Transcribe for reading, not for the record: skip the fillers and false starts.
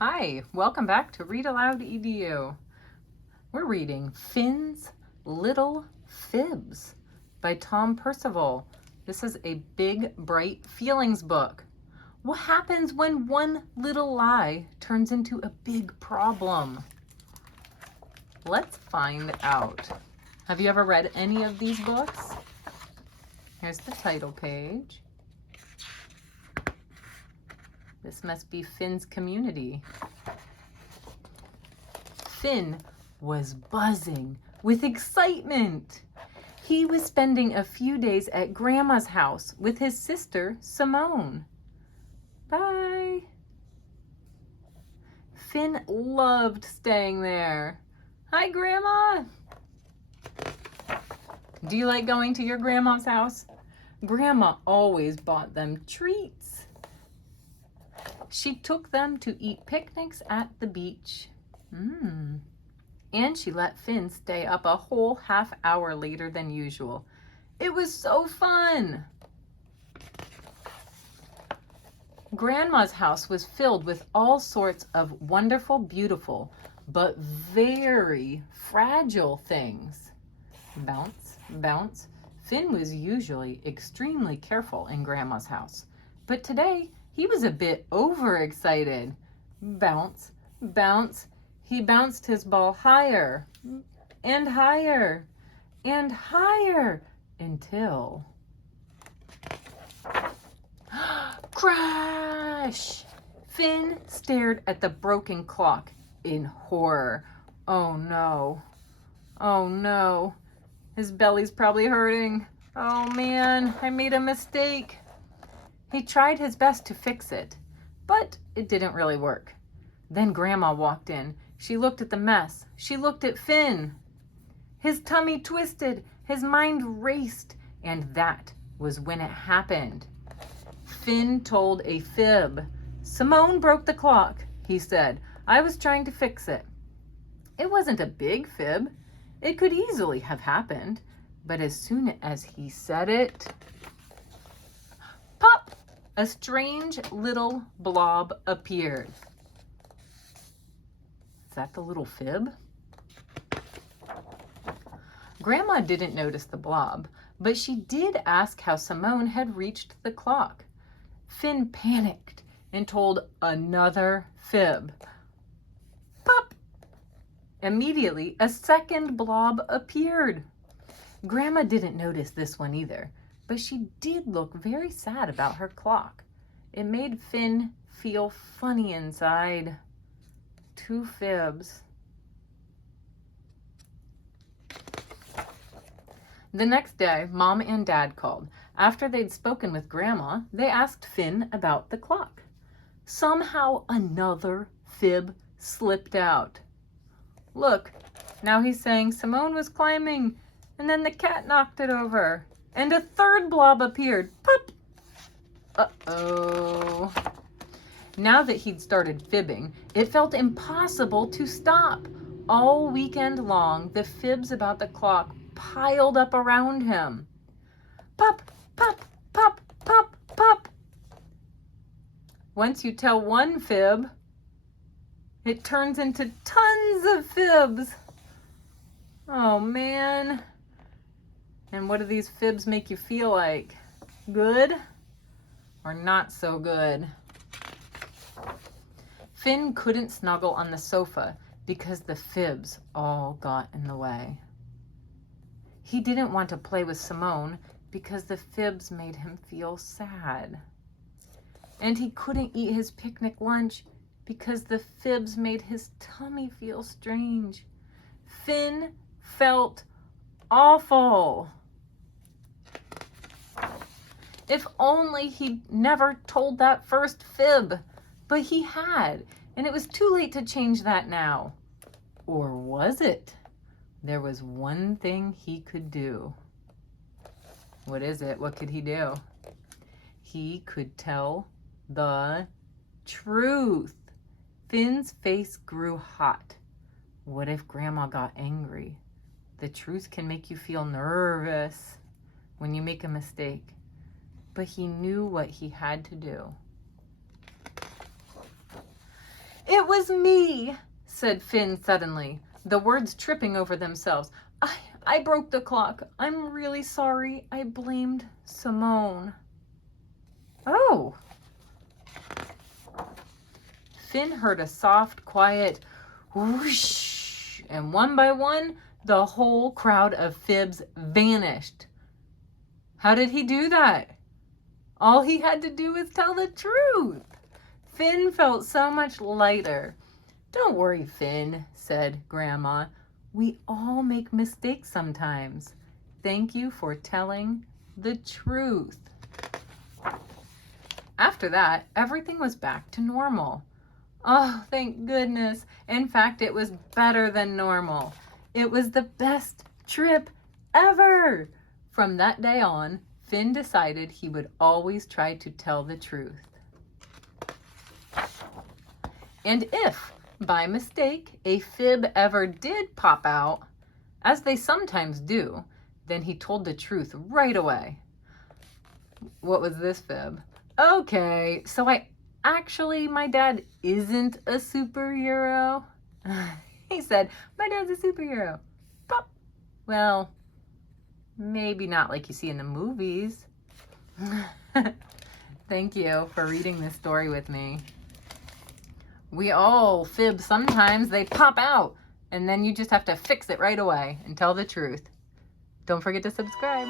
Hi, welcome back to Read Aloud EDU. We're reading Finn's Little Fibs by Tom Percival. This is a big, bright feelings book. What happens when one little lie turns into a big problem? Let's find out. Have you ever read any of these books? Here's the title page. This must be Finn's community. Finn was buzzing with excitement. He was spending a few days at Grandma's house with his sister, Simone. Bye. Finn loved staying there. Hi, Grandma. Do you like going to your grandma's house? Grandma always bought them treats. She took them to eat picnics at the beach. And she let Finn stay up a whole half hour later than usual. It was so fun. Grandma's house was filled with all sorts of wonderful, beautiful, but very fragile things. Bounce, bounce. Finn was usually extremely careful in Grandma's house, but today he was a bit overexcited. Bounce, bounce. He bounced his ball higher and higher and higher until... Crash! Finn stared at the broken clock in horror. Oh no. Oh no. His belly's probably hurting. Oh man, I made a mistake. He tried his best to fix it, but it didn't really work. Then Grandma walked in. She looked at the mess. She looked at Finn. His tummy twisted. His mind raced. And that was when it happened. Finn told a fib. Simone broke the clock, he said. I was trying to fix it. It wasn't a big fib. It could easily have happened. But as soon as he said it, pop! A strange little blob appeared. Is that the little fib? Grandma didn't notice the blob, but she did ask how Simone had reached the clock. Finn panicked and told another fib. Pop! Immediately, a second blob appeared. Grandma didn't notice this one either, but she did look very sad about her clock. It made Finn feel funny inside. 2 fibs. The next day, Mom and Dad called. After they'd spoken with Grandma, they asked Finn about the clock. Somehow another fib slipped out. Look, now he's saying Simone was climbing, and then the cat knocked it over. And a third blob appeared. Pop! Uh-oh. Now that he'd started fibbing, it felt impossible to stop. All weekend long, the fibs about the clock piled up around him. Pop, pop, pop, pop, pop. Once you tell one fib, it turns into tons of fibs. Oh, man. And what do these fibs make you feel like? Good or not so good? Finn couldn't snuggle on the sofa because the fibs all got in the way. He didn't want to play with Simone because the fibs made him feel sad. And he couldn't eat his picnic lunch because the fibs made his tummy feel strange. Finn felt awful. If only he'd never told that first fib. But he had, and it was too late to change that now. Or was it? There was one thing he could do. What is it? What could he do? He could tell the truth. Finn's face grew hot. What if Grandma got angry? The truth can make you feel nervous when you make a mistake. But he knew what he had to do. It was me, said Finn suddenly, the words tripping over themselves. I broke the clock. I'm really sorry. I blamed Simone. Oh. Finn heard a soft, quiet whoosh, and one by one, the whole crowd of FIBS vanished. How did he do that? All he had to do was tell the truth. Finn felt so much lighter. Don't worry, Finn, said Grandma. We all make mistakes sometimes. Thank you for telling the truth. After that, everything was back to normal. Oh, thank goodness. In fact, it was better than normal. It was the best trip ever. From that day on, Finn decided he would always try to tell the truth. And if, by mistake, a fib ever did pop out, as they sometimes do, then he told the truth right away. What was this fib? Okay, so my dad isn't a superhero. He said, my dad's a superhero. Pop. Well, maybe not like you see in the movies. Thank you for reading this story with me. We all fib sometimes. They pop out, and then you just have to fix it right away and tell the truth. Don't forget to subscribe.